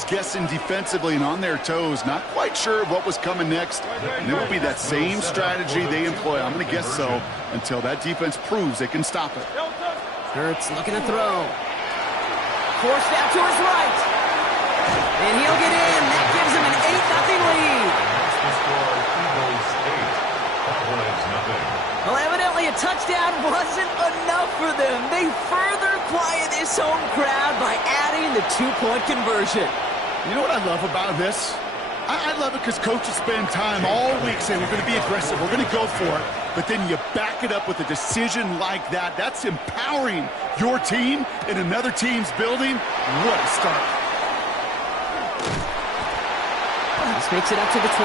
always guessing defensively and on their toes, not quite sure what was coming next. And it will be that same strategy they employ, I'm going to guess so, until that defense proves they can stop it. Hurts looking to throw. Forced out to his right. And he'll get in. That gives him an 8-0 lead. Well, evidently a touchdown wasn't enough for them. They further quiet this home crowd by adding the 2-point conversion. You know what I love about this? I love it because coaches spend time all week saying we're going to be aggressive, we're going to go for it, but then you back it up with a decision like that. That's empowering your team in another team's building. What a start. This makes it up to the 25.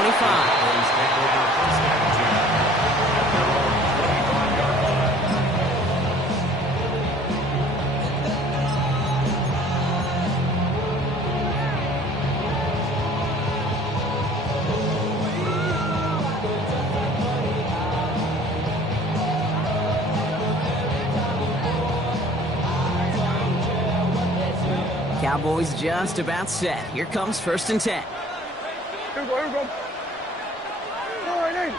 Cowboys just about set. Here comes 1st and 10. Here we go, here we go. All right, hey.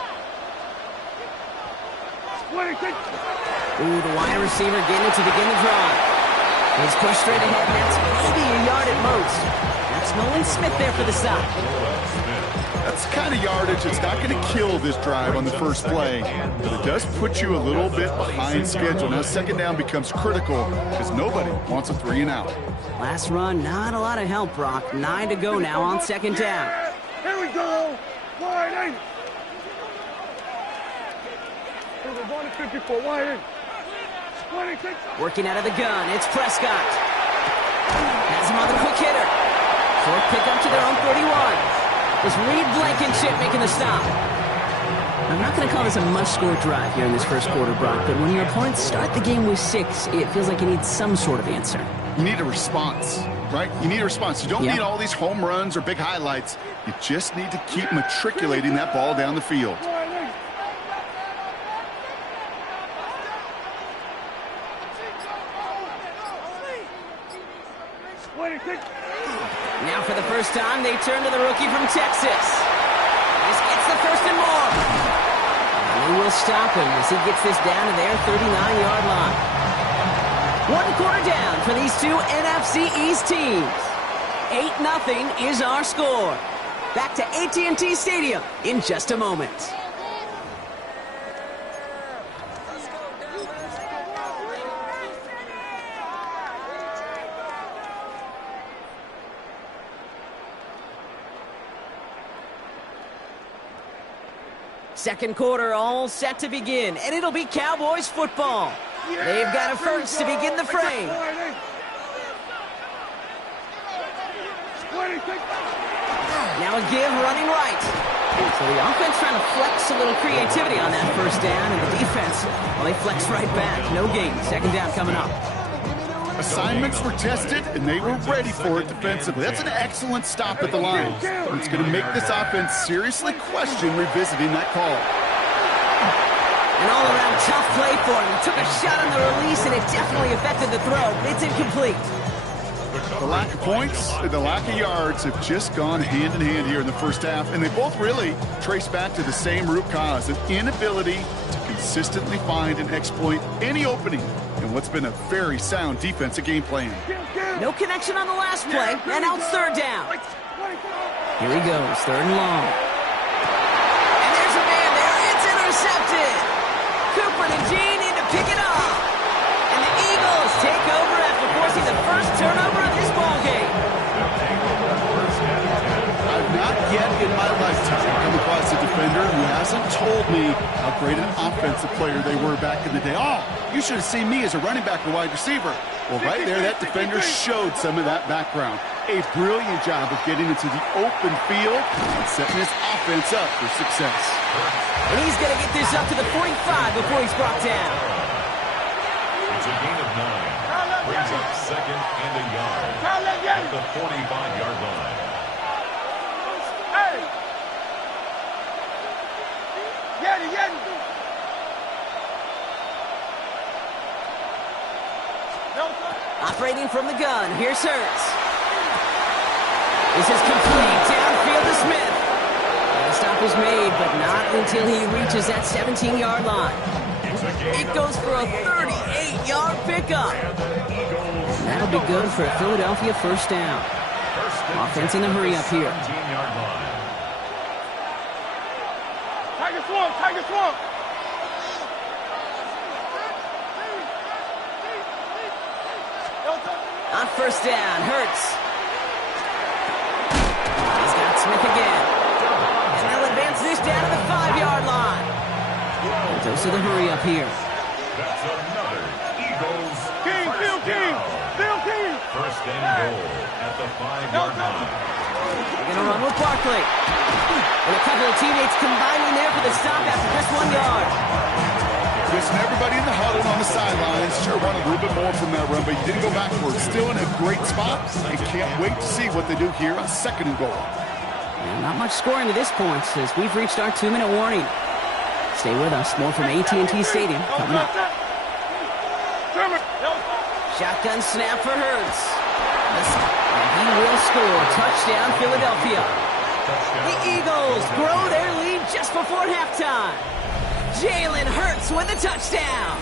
Ooh, the wide receiver getting it to begin the drive. He's pushed straight ahead, and that's maybe a yard at most. That's Nolan Smith there for the stop. That's the kind of yardage that's not going to kill this drive on the first play, but it does put you a little bit behind schedule. Now, 2nd down becomes critical because nobody wants a 3 and out. Last run, not a lot of help, Brock. 9 to go now on 2nd down. Here we go. Wide eight. Here we go, 154, wide eight. 26. Working out of the gun, it's Prescott. Has him on the quick hitter. Short pickup to their own 41. It's Reed Blankenship making the stop. I'm not going to call this a must-score drive here in this first quarter, Brock, but when your opponents start the game with 6, it feels like you need some sort of answer. You need a response, right? You need a response. You don't need all these home runs or big highlights. You just need to keep matriculating that ball down the field. Now for the first time, they turn to the rookie from Texas. This gets the 1st and more. And they will stop him as he gets this down to their 39-yard line. 1 quarter down for these two NFC East teams. 8-0 is our score. Back to AT&T Stadium in just a moment. Second quarter all set to begin, and it'll be Cowboys football. They've got a first to begin the frame. Now a give running right. So the offense trying to flex a little creativity on that 1st down, and the defense, well, they flex right back. No gain. 2nd down coming up. Assignments were tested, and they were ready for it defensively. That's an excellent stop at the line. It's going to make this offense seriously question revisiting that call. An all-around tough play for him. He took a shot on the release, and it definitely affected the throw, but it's incomplete. The lack of points and the lack of yards have just gone hand in hand here in the first half, and they both really trace back to the same root cause, an inability to consistently find and exploit any opening in what's been a very sound defensive game plan. No connection on the last play, and now it's 3rd down. Here he goes, 3rd and long. And there's a man there. It's intercepted. Cooper and Gene need to pick it up. And the Eagles take over after forcing the first turnover of this ballgame. I've not yet in my lifetime come across a defender who hasn't told me how great an offensive player they were back in the day. Oh, you should have seen me as a running back or wide receiver. Well, right there, that defender showed some of that background. A brilliant job of getting into the open field and setting his offense up for success. And he's going to get this up to the 45 before he's brought down. It's a gain of 9. Brings up 2nd and a yard at the 45-yard line. Hey! Get it. Operating from the gun, here's Hurts. This is complete. Downfield to Smith. The stop is made, but not until he reaches that 17-yard line. It goes for a 38-yard pickup. That'll be good for a Philadelphia first down. Offense in a hurry up here. Tiger swamp, Tiger swamp. On first down, Hurts. He's got Smith again. And they'll advance this down to the 5-yard line. Goes to the hurry up here. That's another Eagles King, Bill King, Bill King. first and goal at the 5-yard line. They're going to run with Barkley. And a couple of teammates combining there for the stop after just 1 yard. Listen, everybody in the huddle on the sidelines sure wanted a little bit more from that run, but you didn't go backwards. Still in a great spot, and can't wait to see what they do here on second and goal. And not much scoring to this point as we've reached our 2-minute warning. Stay with us. More from AT&T Stadium coming up. Shotgun snap for Hurts. And he will score. Touchdown, Philadelphia. The Eagles grow their lead just before halftime. Jalen Hurts with a touchdown.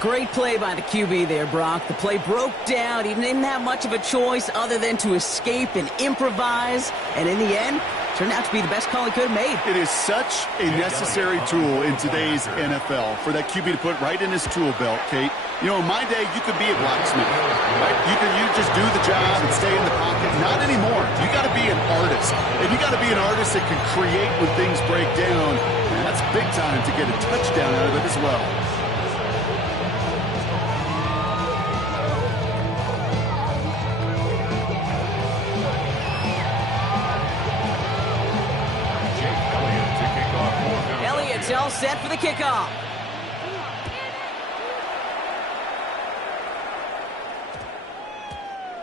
Great play by the QB there, Brock. The play broke down. He didn't have much of a choice other than to escape and improvise. And in the end, turned out to be the best call he could have made. It is such a necessary tool in today's NFL for that QB to put right in his tool belt, Kate. You know, in my day, you could be a blacksmith, right? You just do the job and stay in the pocket. Not anymore. You got to be an artist. And you got to be an artist that can create when things break down. And that's big time to get a touchdown out of it as well. Elliott's all set for the kickoff.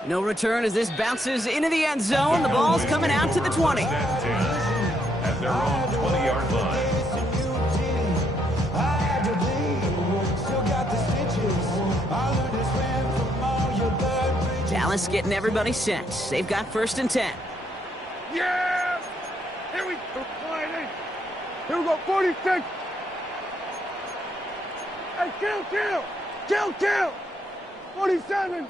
No return as this bounces into the end zone. The ball's coming out to the 20. At their own 20-yard line. Dallas getting everybody set. They've got first and 10. Yeah! Here we go. Here we go, 46. Hey, kill. 47.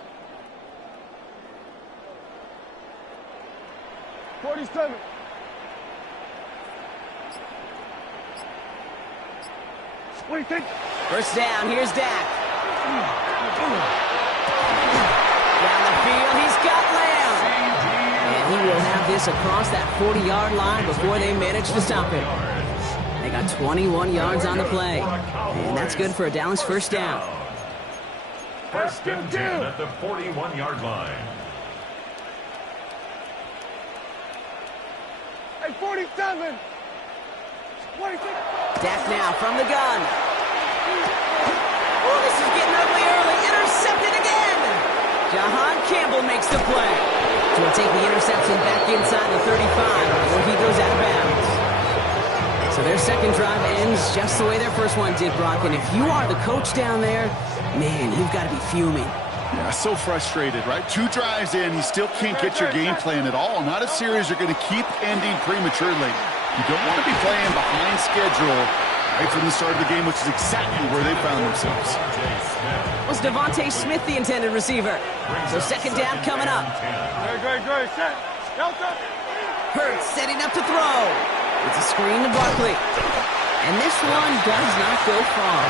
47. What do you think? First down, here's Dak. Down the field, he's got Lamb. And he will have this across that 40-yard line before they manage to stop him. They got 21 yards on the play. And that's good for a Dallas first down. First and 10 at the 41-yard line. Hey, 47. What do you think? Dak now from the gun. Oh, this is getting ugly early. Intercepted again. Jahan Campbell makes the play. So we'll take the interception back inside the 35 before he goes out of bounds. So their second drive ends just the way their first one did, Brock. And if you are the coach down there, man, you've got to be fuming. Yeah, so frustrated, right? 2 drives in, you still can't get your game plan at all. Not a series you're going to keep ending prematurely. You don't want to be playing behind schedule right from the start of the game, which is exactly where they found themselves. Was Devontae Smith the intended receiver? So second down coming up. Great. Set. Hurts setting up to throw. It's a screen to Barkley. And this one does not go far.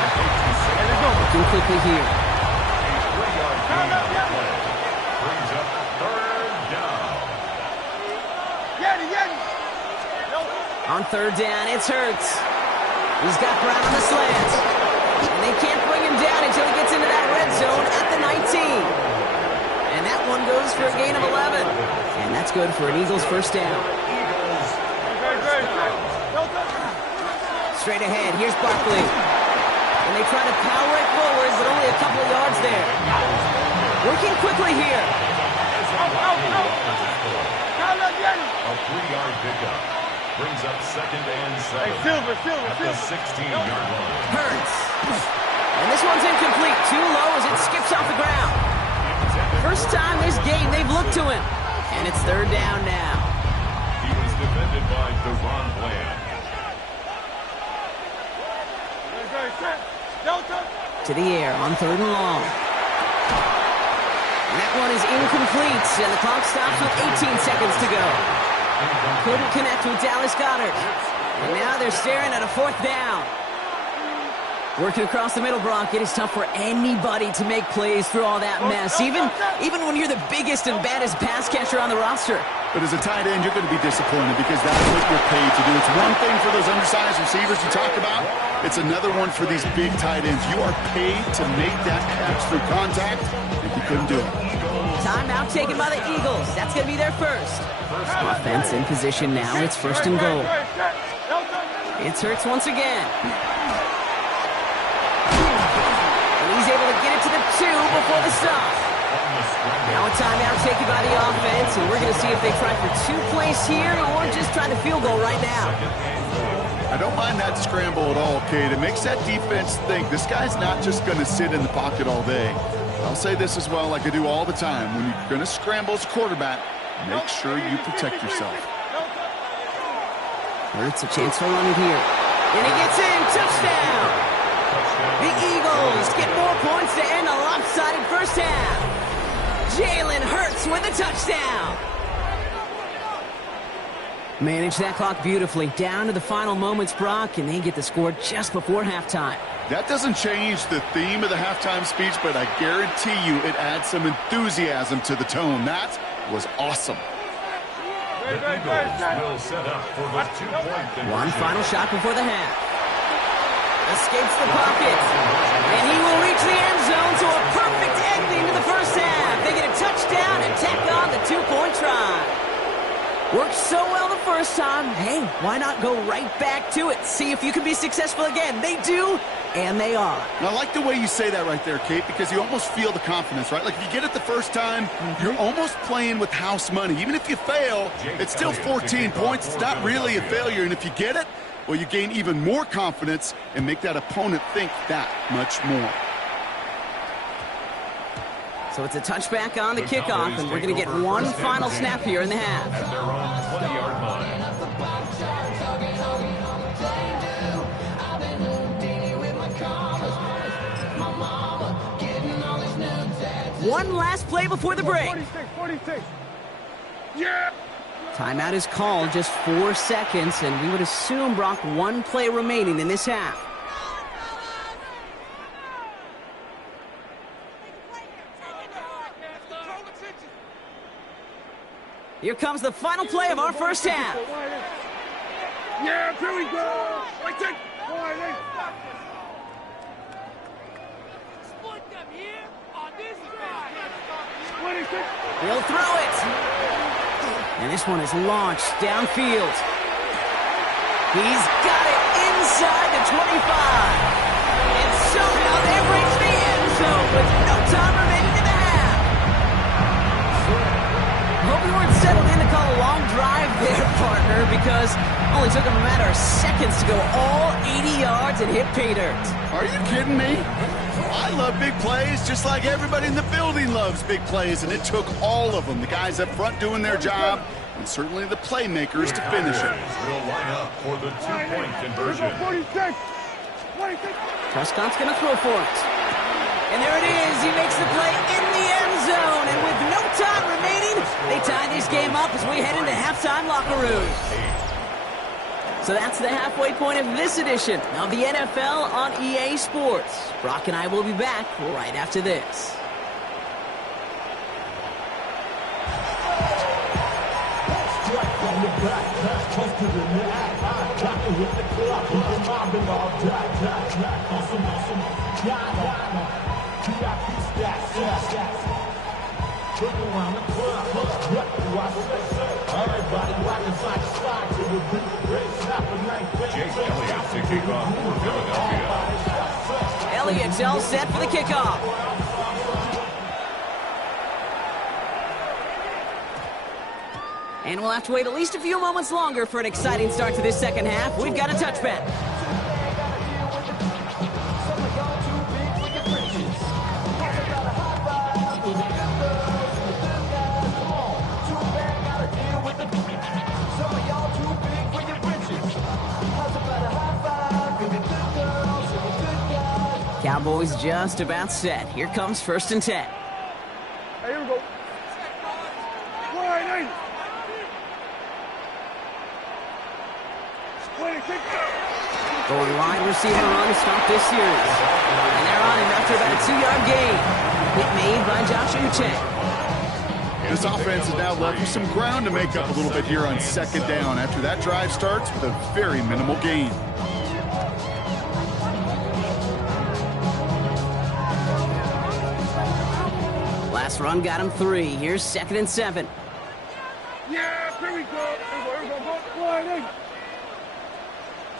Looking quickly here. Brings up third down. On third down, it's Hurts. He's got Brown on the slant. And they can't bring him down until he gets into that red zone at the 19. And that one goes for a gain of 11. And that's good for an Eagles first down. Straight ahead, here's Barkley. And they try to power it forward, but only a couple of yards there. Working quickly here. A 3-yard pickup. Brings up second and 7. Hey, Silver. At the 16-yard line. Hurts. And this one's incomplete. Too low as it skips off the ground. first time this game they've looked to him. And it's third down now. He was defended by Deron Bland. To the air on third and long. And that one is incomplete, and the clock stops with 18 seconds to go. Couldn't connect with Dallas Goedert. And now they're staring at a fourth down. Working across the middle, Brock, it is tough for anybody to make plays through all that mess, even when you're the biggest and baddest pass catcher on the roster. But as a tight end, you're going to be disappointed because that's what you're paid to do. It's one thing for those undersized receivers you talked about. It's another one for these big tight ends. You are paid to make that catch through contact, and you couldn't do it. Timeout taken by the Eagles. That's going to be their first. Offense in position now. It's first and goal. It's Hurts once again. And he's able to get it to the 2 before the stop. Now a timeout taken by the offense, and we're going to see if they try for 2 plays here or just try the field goal right now. I don't mind that scramble at all, Kate. It makes that defense think this guy's not just going to sit in the pocket all day. I'll say this as well, like I do all the time. When you're going to scramble as a quarterback, make sure you protect yourself. Hurts a chance to run it here. And he gets in. Touchdown! The Eagles get more points to end a lopsided first half. Jalen Hurts with a touchdown. Manage that clock beautifully. Down to the final moments, Brock, and they get the score just before halftime. That doesn't change the theme of the halftime speech, but I guarantee you it adds some enthusiasm to the tone. That was awesome. The Eagles will set up for the 2-point conversion. One final shot before the half. Escapes the pocket. And he will reach the end zone to a perfect ending to the first half. They get a touchdown and tack on the 2-point try. Worked so well the first time. Hey, why not go right back to it? See if you can be successful again. They do, and they are. And I like the way you say that right there, Kate, because you almost feel the confidence, right? Like if you get it the first time, you're almost playing with house money. Even if you fail, it's still 14 points. It's not really a failure. And if you get it, well, you gain even more confidence and make that opponent think that much more. So it's a touchback on the kickoff, and we're going to get one final snap here in the half. At their own 20-yard line. One last play before the break. 46. Yeah! Timeout is called, just 4 seconds, and we would assume, Brock, 1 play remaining in this half. Here comes the final play of our first half. Yeah, here we go! Right there! Split them here on this drive. He'll throw it. And this one is launched downfield. He's got it inside the 25. And somehow they reach the end zone with no time remaining in the half. Hope you weren't settled in to call a long drive there, partner, because it only took him a matter of seconds to go all 80 yards and hit pay dirt. Are you kidding me? I love big plays just like everybody in the building loves big plays, and it took all of them. The guys up front doing their job, and certainly the playmakers to finish it. Will line up for the 2-point conversion. 46. Prescott's going to throw for it. And there it is. He makes the play in the end zone. And with no time remaining, they tie this game up as we head into halftime locker room. So that's the halfway point of this edition of the NFL on EA Sports. Brock and I will be back right after this. Jake Elliott to kick off for Philadelphia. Elliott's all set for the kickoff. And we'll have to wait at least a few moments longer for an exciting start to this second half. We've got a touchback. Cowboys just about set. Here comes 1st and 10. Hey, here we go. Wide, Going wide receiver run to start this series. And they're on him after about a 2-yard gain. Hit made by Josh Uche. This offense is now left with some ground to make up a little bit here on 2nd down after that drive starts with a very minimal gain. Last run got him 3. Here's 2nd and 7. Yeah, here we go. Here we go. Wide in.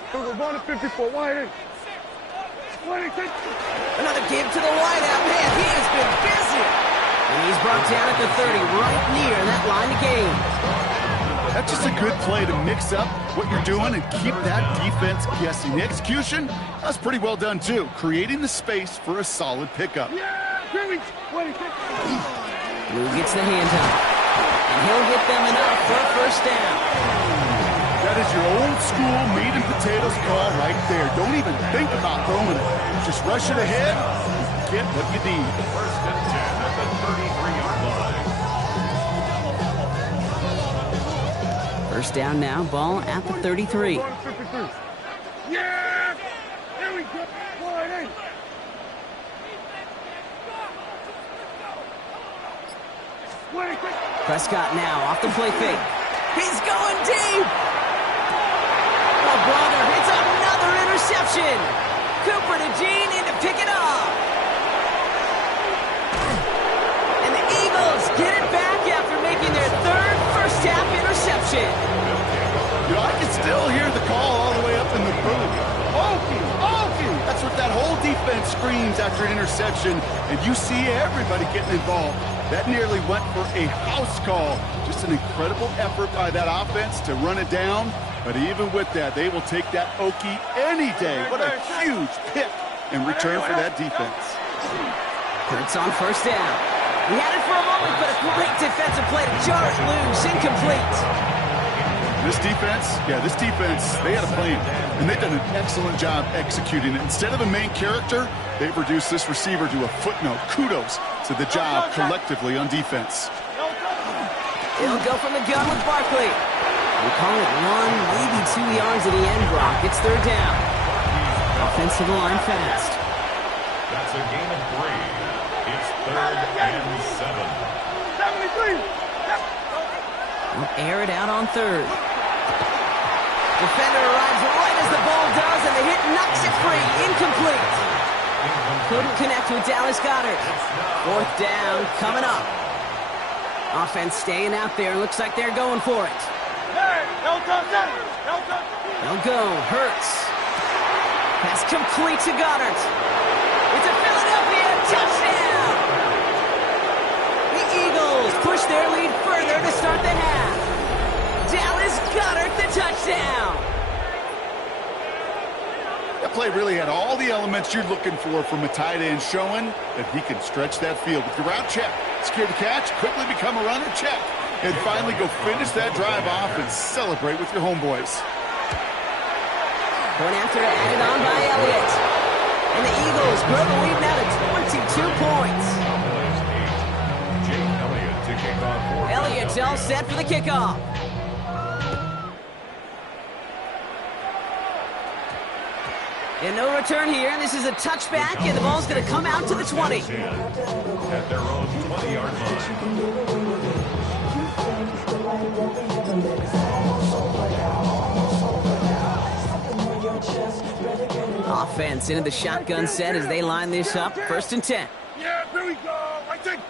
Here we go. Going to 54. Wide in. Another give to the wideout. Man, he has been busy. And he's brought down at the 30, right near that line of gain. That's just a good play to mix up what you're doing and keep that defense guessing. The execution, that's pretty well done too, creating the space for a solid pickup. Lou gets the handoff, and he'll get them enough for a 1st down. That is your old school meat and potatoes call right there. Don't even think about throwing it. Just rush it ahead and get what you need. 1st and 10 at the 33-yard line. 1st down now, ball at the 33. Yeah! Here we go. Wide in. Prescott now off the play fake. He's going deep. Oh, brother, it's another interception. Cooper to Gene in to pick it up. And the Eagles get it back after making their 3rd first-half interception. You know, I can still hear the call all the way up in the booth. Okey, okey. That's what that whole defense screams after an interception, and you see everybody getting involved. That nearly went for a house call. Just an incredible effort by that offense to run it down. But even with that, they will take that Okie any day. What a huge pick in return for that defense. Kurtz on 1st down. He had it for a moment, but a great defensive play to jar it loose. Incomplete. This defense, they had a plan, and they've done an excellent job executing it. Instead of a main character, they've reduced this receiver to a footnote. Kudos to the job collectively on defense. He'll go from the gun with Barkley. We'll call it 1, maybe 2 yards at the end, Brock. It's 3rd down. Offensive line fast. That's a gain of 3. It's 3rd and 7. 73. We'll air it out on 3rd. Defender arrives right as the ball does, and the hit knocks it free. Incomplete. Couldn't connect with Dallas Goedert. 4th down coming up. Offense staying out there. Looks like they're going for it. They'll go. Hurts. Pass complete to Goddard. It's a Philadelphia touchdown. The Eagles push their lead further to start the half. Dallas Goedert the touchdown. That play really had all the elements you're looking for from a tight end, showing that he can stretch that field. With your route, check. Secure the catch, quickly become a runner, check. And finally go finish that drive off and celebrate with your homeboys. Point after added on by Elliott. And the Eagles grow the lead now to 22 points. Elliott's all set for the kickoff. And no return here. This is a touchback, and the ball's going to come out to the 20. At their own 20-yard line. Offense into the shotgun set as they line this up. 1st and 10. Yeah, here we go. I think.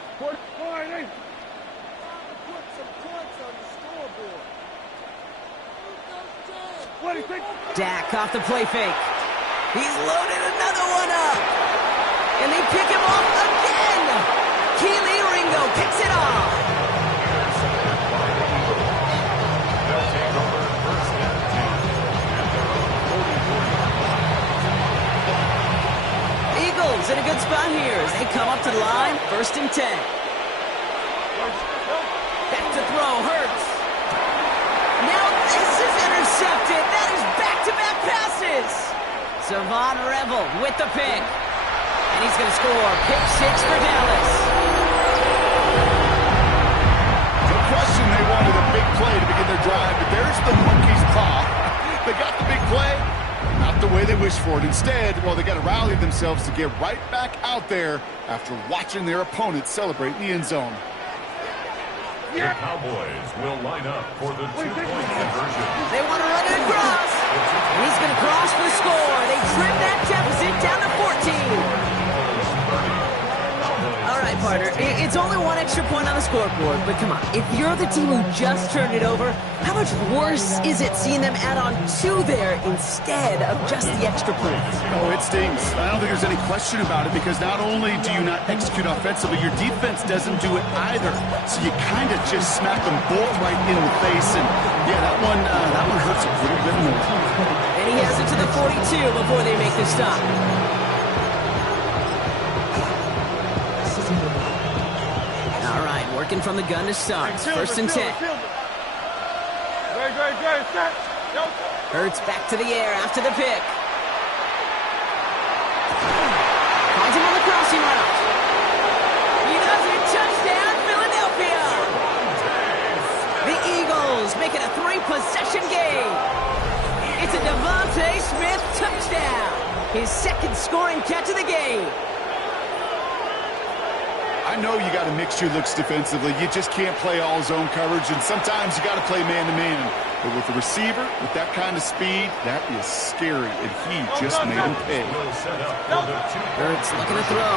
Dak off the play fake. He's loaded another one up. And they pick him off again. Keely Ringo picks it off. They'll take over 1st and 10 at their own 44-yard line. Eagles in a good spot here as they come up to the line. 1st and 10. Back to throw. Hurts. Now this is intercepted. That is back-to-back passes. Savon Revel with the pick. And he's going to score. Pick 6 for Dallas. No question they wanted a big play to begin their drive, but there's the monkey's paw. They got the big play, not the way they wished for it. Instead, well, they got to rally themselves to get right back out there after watching their opponent celebrate in the end zone. The Cowboys will line up for the 2-point conversion. They want to run it across. And he's going to cross for the score. They trim that deficit down to 14. All right, partner, it's only 1 extra point on the scoreboard, but come on. If you're the team who just turned it over, how much worse is it seeing them add on 2 there instead of just the extra point? Oh, it stings. I don't think there's any question about it, because not only do you not execute offensively, your defense doesn't do it either. So you kind of just smack them both right in the face, and yeah, that one hurts a little bit more. And he has it to the 42 before they make the stop. All right, working from the gun to start. First and 10. Hurts back to the air after the pick. Finds him on the crossing route. He does it. Touchdown, Philadelphia. The Eagles make it a 3-possession game. It's a Devontae Smith touchdown. His second scoring catch of the game. I know you got to mix your looks defensively. You just can't play all zone coverage, and sometimes you got to play man-to-man. But with the receiver, with that kind of speed, that is scary, and he just made him pay. Hurts looking to throw.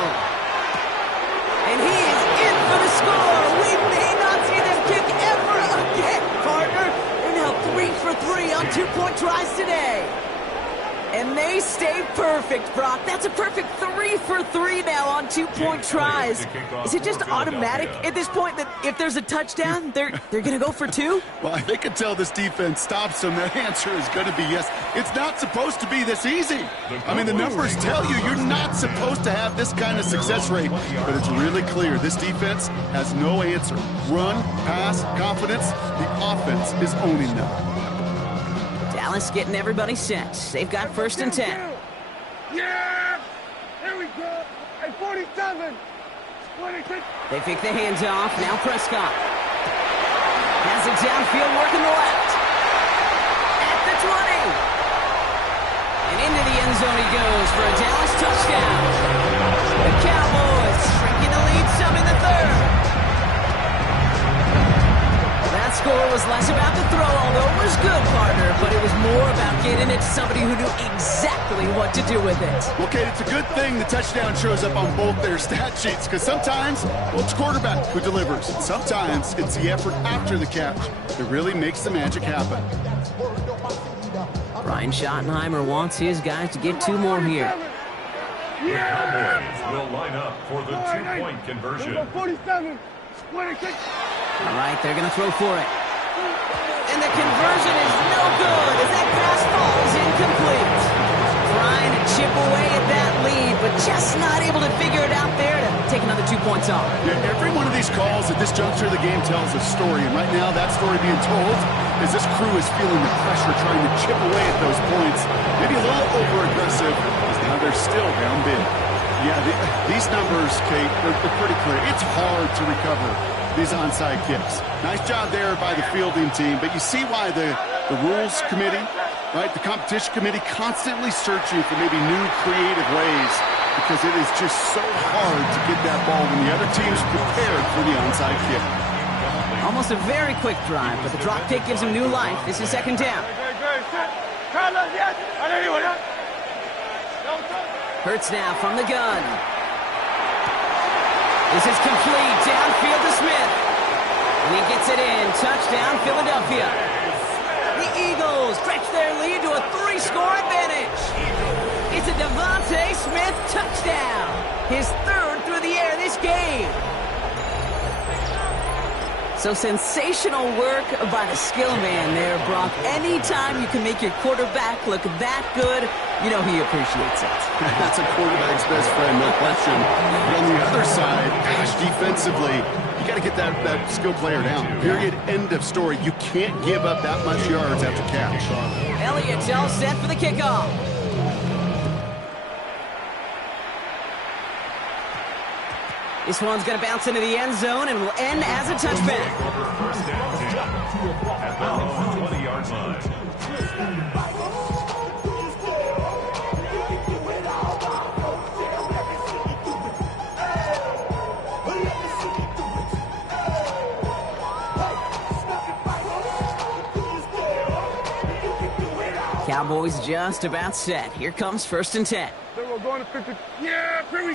And he is in for the score. We may not see this kick ever again, partner. They're now 3 for 3 on 2-point tries today. And they stay perfect, Brock. That's a perfect 3 for 3 now on 2-point tries. Is it just automatic at this point that if there's a touchdown, they're going to go for 2? Well, I think until this defense stops them, that answer is going to be yes. It's not supposed to be this easy. I mean, the numbers tell you you're not supposed to have this kind of success rate, but it's really clear this defense has no answer. Run, pass, confidence, the offense is owning them. Dallas getting everybody set. They've got first and 10. Yeah! Here we go. At 47. 26. They pick the hands off. Now Prescott. Has it downfield, working the left. At the 20. And into the end zone he goes for a Dallas touchdown. The Cowboys shrinking the lead some in the third. That score was less about the throw, although it was good, partner, but it was more about getting it to somebody who knew exactly what to do with it. Well, Kate, it's a good thing the touchdown shows up on both their stat sheets, because sometimes, well, it's quarterback who delivers. Sometimes it's the effort after the catch that really makes the magic happen. Brian Schottenheimer wants his guys to get 2 more here. The Cowboys will line up for the 2-point conversion. 47. 26. All right, they're going to throw for it. And the conversion is no good as that pass falls incomplete. Trying to chip away at that lead, but just not able to figure it out there to take another 2 points off. Yeah, every one of these calls at this juncture of the game tells a story, and right now that story being told is this crew is feeling the pressure, trying to chip away at those points. Maybe a little over-aggressive, because now they're still down big. Yeah, these numbers, Kate, they're pretty clear. It's hard to recover these onside kicks. Nice job there by the fielding team, but you see why the rules committee, right, the competition committee constantly searching for maybe new creative ways, because it is just so hard to get that ball when the other team's prepared for the onside kick. Almost a very quick drive, but the drop kick gives him new life. This is second down. Hurts now from the gun. This is complete. Downfield to Smith. And he gets it in. Touchdown, Philadelphia. The Eagles stretch their lead to a 3-score advantage. It's a Devontae Smith touchdown. His 3rd through the air this game. So sensational work by the skill man there, Brock. Anytime you can make your quarterback look that good, you know he appreciates it. That's a quarterback's best friend, no question. But on the other side, gosh, defensively, you got to get that skill player down. Period. End of story. You can't give up that much yards after catch. Elliott's all set for the kickoff. This one's going to bounce into the end zone and will end as a touchback. First down 10 at their own 20-yard line. Cowboys just about set. Here comes 1st and 10. We're going to 50. Yeah, pretty.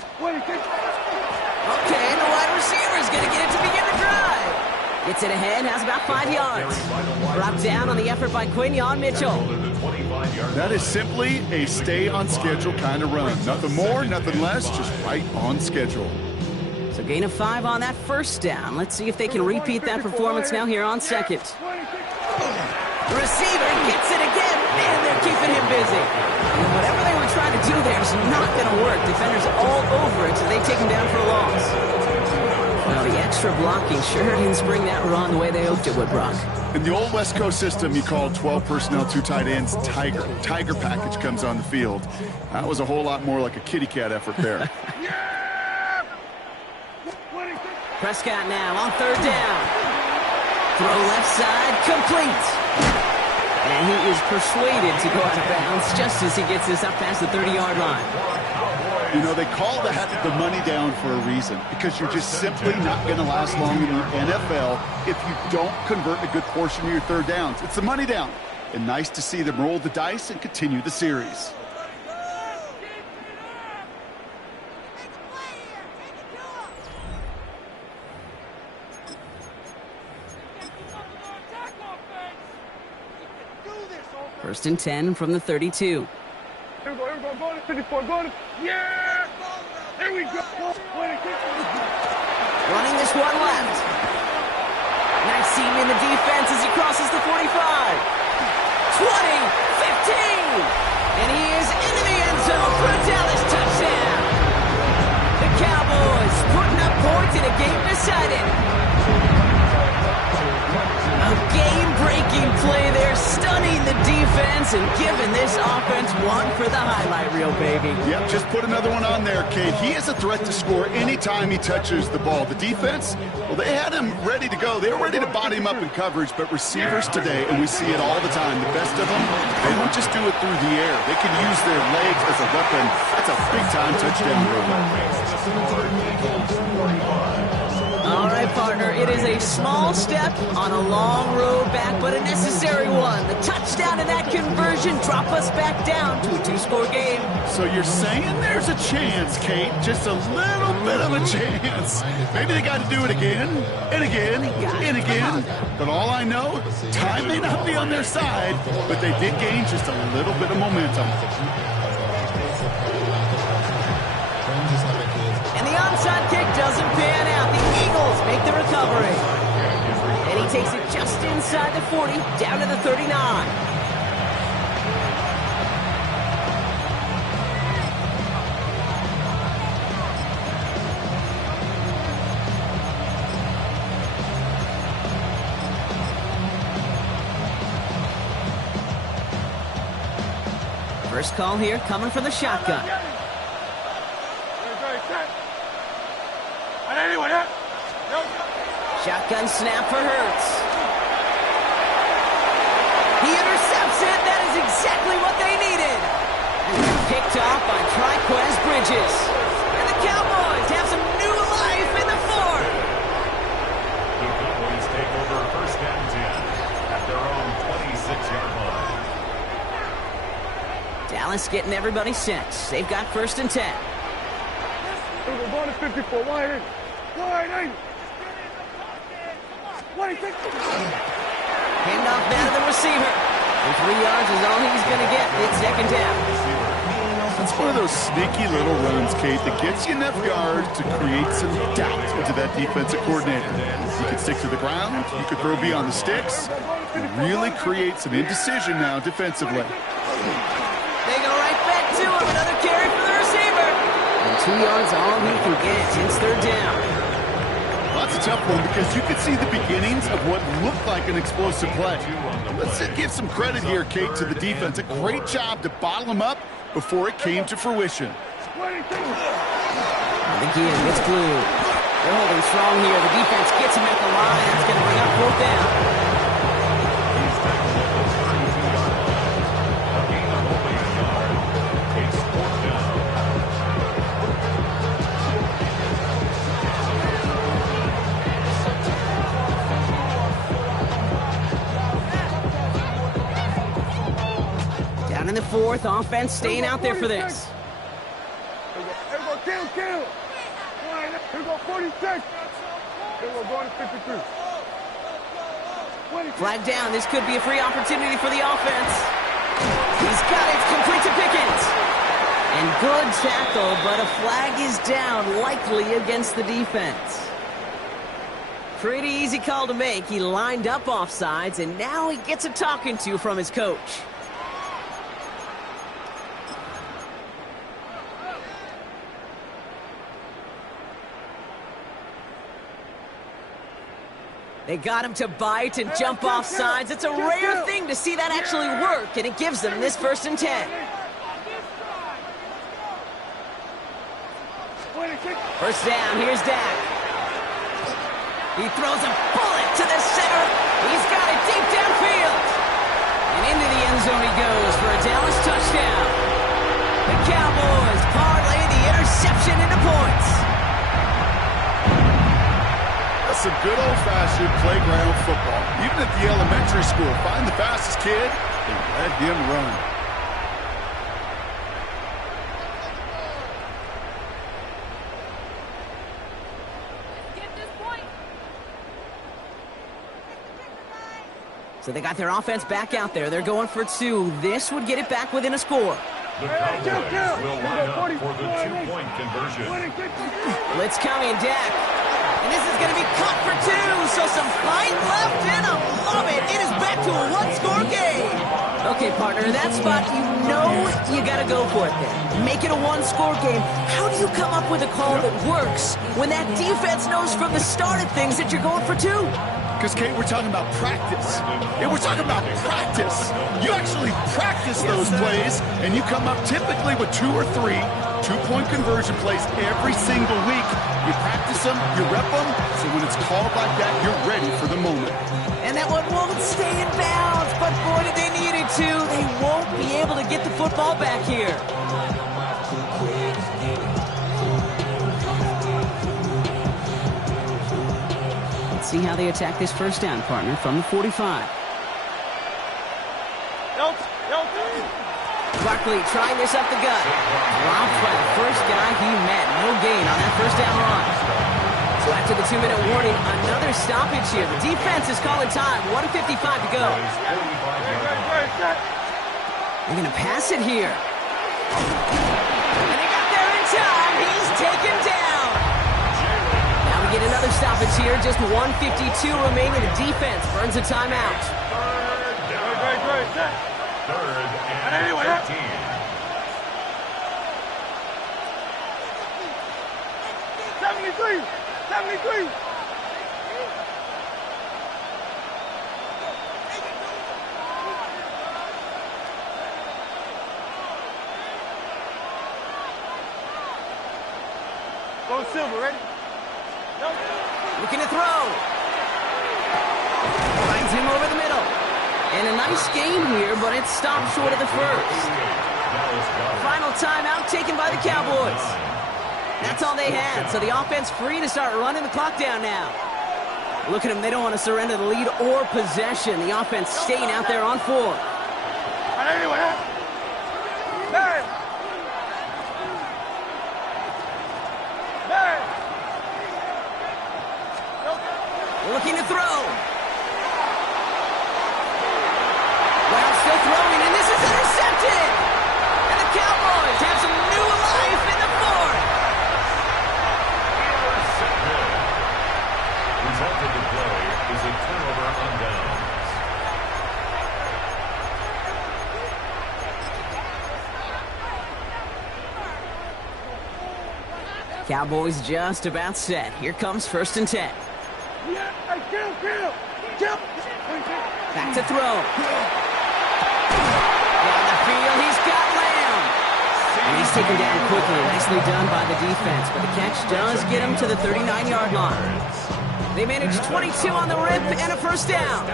Okay, the wide receiver's going to get it to begin the drive. Gets it ahead, has about 5 yards. Brought down on the effort by Quinion Mitchell. That is simply a stay-on-schedule kind of run. Nothing more, nothing less, just right on schedule. So gain of 5 on that 1st down. Let's see if they can repeat that performance now here on 2nd. Receiver gets it again. Man, they're keeping him busy. And whatever they were trying to do there is not going to work. Defenders all over it, so they take him down for a loss. Well, the extra blocking sure didn't spring that run the way they hoped it would, Brock. In the old West Coast system, you called 12 personnel, 2 tight ends, Tiger. Tiger package comes on the field. That was a whole lot more like a kitty cat effort there. Prescott now on 3rd down. Throw left side, complete. And he is persuaded to go out of bounds just as he gets this up past the 30-yard line. You know, they call that the money down for a reason, because you're just simply not going to last long in the NFL if you don't convert a good portion of your 3rd downs. It's the money down. And nice to see them roll the dice and continue the series. First and 10 from the 32. Here we go, go to 54, go to, yeah! Here we go! Running this one left. Nice seam in the defense as he crosses the 45. 20, 15! And he is into the end zone for a Dallas touchdown! The Cowboys putting up points in a game decided. A game-breaking play there, stunning the defense and giving this offense one for the highlight reel, baby. Yep, just put another one on there, Kate. He is a threat to score anytime he touches the ball. The defense, well, they had him ready to go. They were ready to body him up in coverage, but receivers today, and we see it all the time, the best of them, they don't just do it through the air. They can use their legs as a weapon. That's a big-time touchdown run. All right, partner, it is a small step on a long road back, but a necessary one. The touchdown and that conversion drop us back down to a 2-score game. So you're saying there's a chance, Kate, just a little bit of a chance. Maybe they got to do it again, and again, and again. But all I know, time may not be on their side, but they did gain just a little bit of momentum. And the onside kick doesn't pan out. The Eagles make the recovery. And he takes it just inside the 40, down to the 39. First call here coming from the shotgun. Shotgun snap for Hurts. He intercepts it. That is exactly what they needed. And picked off by Triquez Bridges. And the Cowboys have some new life in the 4th. The Cowboys take over 1st and 10 at their own 26-yard line. Dallas getting everybody set. They've got 1st and 10. We're going to 54, wide in. Handoff down to the receiver. And 3 yards is all he's going to get. It's 2nd down. That's one of those sneaky little runs, Kate, that gets you enough yards to create some doubt into that defensive coordinator. You can stick to the ground. You could throw beyond the sticks. And really create some indecision now defensively. They go right back to him. Another carry for the receiver. And 2 yards all he can get. It's 3rd down. That's a tough one because you could see the beginnings of what looked like an explosive play. Let's give some credit here, Kate, to the defense. A great job to bottle him up before it came to fruition. Again, it's blue. They're holding strong here. The defense gets him at the line. That's going to bring up 4th down. He's tackled at the 32-yard line. A gain of only a yard. It's 4th down. Down in the 4th, offense staying out there for this. Here we go, kill. Here we go, 46. Here we go, going to 53. Flag down. This could be a free opportunity for the offense. He's got it. It's complete to Pickens. And good tackle, but a flag is down, likely against the defense. Pretty easy call to make. He lined up offsides, and now he gets a talking to from his coach. They got him to bite and jump off sides. It's a rare thing to see that actually work, and it gives them this 1st and 10. First down, here's Dak. He throws a bullet to the center. He's got it deep downfield. And into the end zone he goes for a Dallas touchdown. The Cowboys parlay the interception into points. Some good old-fashioned playground football. Even at the elementary school, find the fastest kid and let him run. Get this point. So they got their offense back out there. They're going for 2. This would get it back within a score. The Cowboys will line up for the 2-point conversion. Blitz coming, Dak. And this is going to be caught for 2. So some fight left in him. Love it. It is back to a 1-score game. Okay, partner, in that spot, you got to go for it there. Make it a 1-score game. How do you come up with a call that works when that defense knows from the start of things that you're going for 2? Because, Kate, we're talking about practice. Yeah, we're talking about practice. You actually practice those plays, and you come up typically with 2 or 3 2-point conversion plays every single week. You practice them, you rep them, so when it's called like that, you're ready for the moment. And that one won't stay in bounds, but boy, did they need it to. They won't be able to get the football back here. Let's see how they attack this first down, partner, from the 45. Barkley trying this up the gut. Dropped by the first guy he met. No gain on that first down run. So after the 2-minute warning, another stoppage here. The defense is calling time. 1:55 to go. They're going to pass it here. And they got there in time. He's taken down. Now we get another stoppage here. Just 1:52 remaining. The defense burns a timeout. Third and 13. Go Silver, ready? Looking to throw. Finds him over the middle. And a nice game here, but it stopped short of the first. Final timeout taken by the Cowboys. That's all they had, so the offense free to start running the clock down now. Look at them, they don't want to surrender the lead or possession. The offense staying out there on 4. Looking to throw. Brown still throwing, and this is intercepted. And the Cowboys have some new life in the 4th. Result of the play is a turnover on downs. Cowboys just about set. Here comes 1st and 10. Back to throw. Down the field, he's got Lamb. And he's He's taken down quickly. Nicely done by the defense, but the catch does get him to the 39-yard line. They managed 22 on the rip and a first down.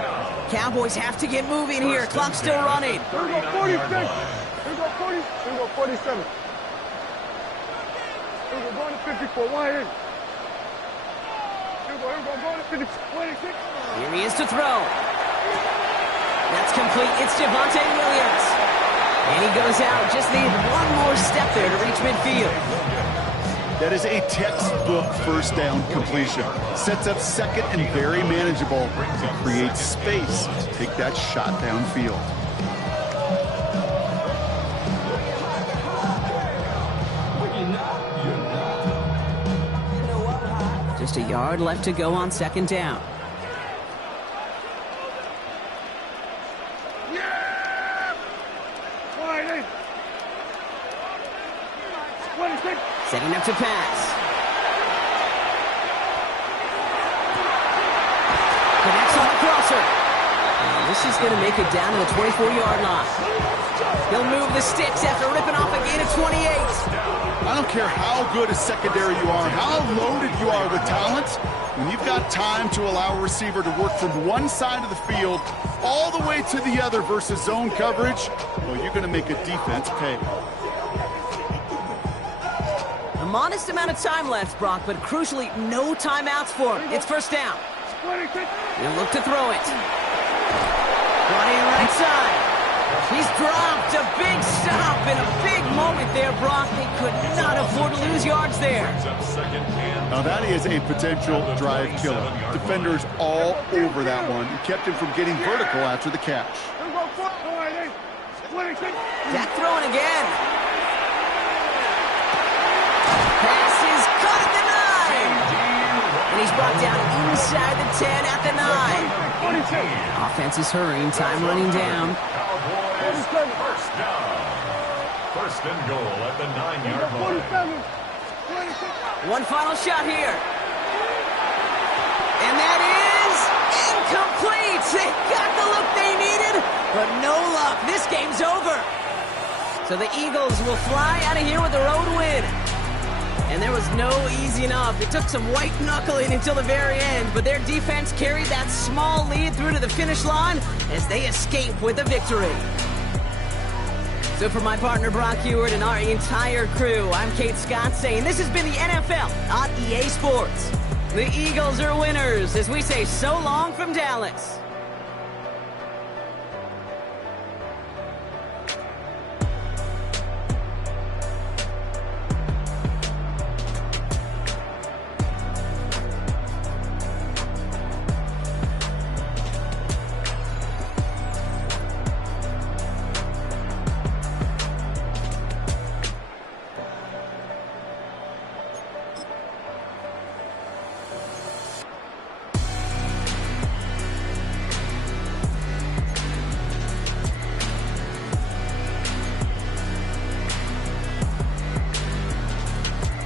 Cowboys have to get moving here. Clock's still running. Here we go, 46. Here we go, 40. Here we go, 47. Here we go, going to 54. Wide in. Here we go, going to 50, 26. Here he is to throw. That's complete. It's Javonte Williams. And he goes out. Just need one more step there to reach midfield. That is a textbook first down completion. Sets up second and very manageable. It creates space to take that shot downfield. Just a yard left to go on second down. Setting up to pass. Connects on the crosser. And this is going to make it down to the 24-yard line. He'll move the sticks after ripping off a gain of 28. I don't care how good a secondary you are, how loaded you are with talent. When you've got time to allow a receiver to work from one side of the field all the way to the other versus zone coverage, well, you're going to make a defense pay. A modest amount of time left, Brock, but crucially, no timeouts for him. It's first down. He'll look to throw it. Running right side. He's dropped a big stop and a big moment there, Brock. They could not afford to lose yards there. Now that is a potential drive killer. Defenders all over that one. He kept him from getting vertical after the catch. Dak throwing again. Pass is caught at the 9. And he's brought down inside the 10 at the 9. Offense is hurrying. Time running down. First down. First and goal at the 9-yard line. One final shot here. And that is incomplete. They got the look they needed, but no luck. This game's over. So the Eagles will fly out of here with a road win. And there was no easing up. It took some white knuckling until the very end, but their defense carried that small lead through to the finish line as they escape with a victory. So for my partner Brock Ewart and our entire crew, I'm Kate Scott saying this has been the NFL on EA Sports. The Eagles are winners as we say so long from Dallas.